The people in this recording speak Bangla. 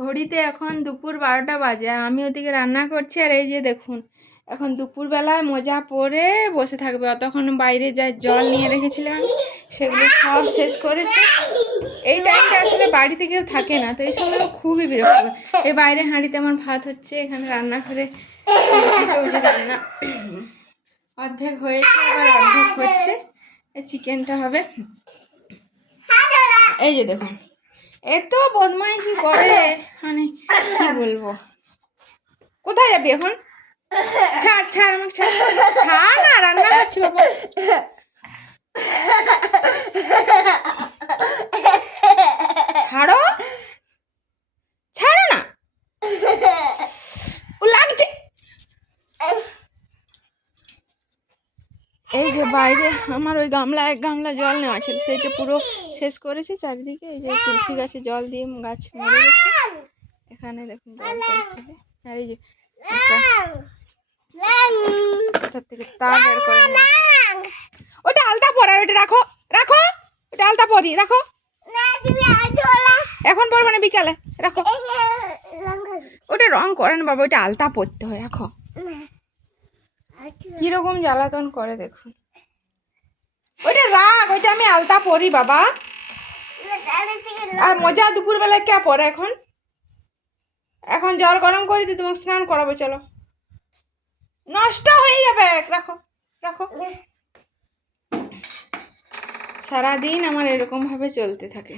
ঘড়িতে এখন দুপুর 12টা বাজে, আমি ওদিকে রান্না করছি। আর এই যে দেখুন, এখন দুপুরবেলায় মোজা পরে বসে থাকবে। অতক্ষণ বাইরে যা জল নিয়ে রেখেছিলাম সেগুলো সব শেষ করেছে। এই টাইমটা আসলে বাড়িতে কেউ থাকে না, তো এই সময় খুবই বিরক্ত। এই বাইরে হাঁড়িতে আমার ভাত হচ্ছে, এখানে রান্না করে রান্না অর্ধেক হয়েছে, আবার অর্ধেক হচ্ছে। এই চিকেনটা হবে। এই যে দেখুন, এত বদমাইশি করে, মানে কি বলবো। কোথায় যাবি এখন? ছাড় ছাড় আমাকে, ছাড় না, রান্না করছি বাবা। ছাড়ো, ছাড়ো না, ও লাগছে। এই যে বাইরে আমার ওই গামলা, এক গামলা জল নেওয়া ছিল, সেইটা পুরো শেষ করেছি চারিদিকে। এই যে তুলসী গাছে জল দিয়ে গাছ মরে গেছে। এখানে দেখুন জল পড়ছে। আর এই যে কোথা থেকে তার বের করে, ওটা আলতা পরে, ওটা রাখো রাখো, ওটা আলতা পরি রাখো। এখন পরবে না, বিকালে রাখো। ওটা রং করে না বাবা, ওটা আলতা পরতে হয়, রাখো। কিরকম জ্বালাতন করে দেখুন। ওইটা রাখ, ওইটা আমি আলতা পরি বাবা। আর মজা দুপুরবেলায় কে পরে? এখন এখন জল গরম করে দিই, তোমাকে স্নান করাবো, চলো। নষ্ট হয়ে যাবে, রাখো রাখো। সারাদিন আমার এরকম ভাবে চলতে থাকে।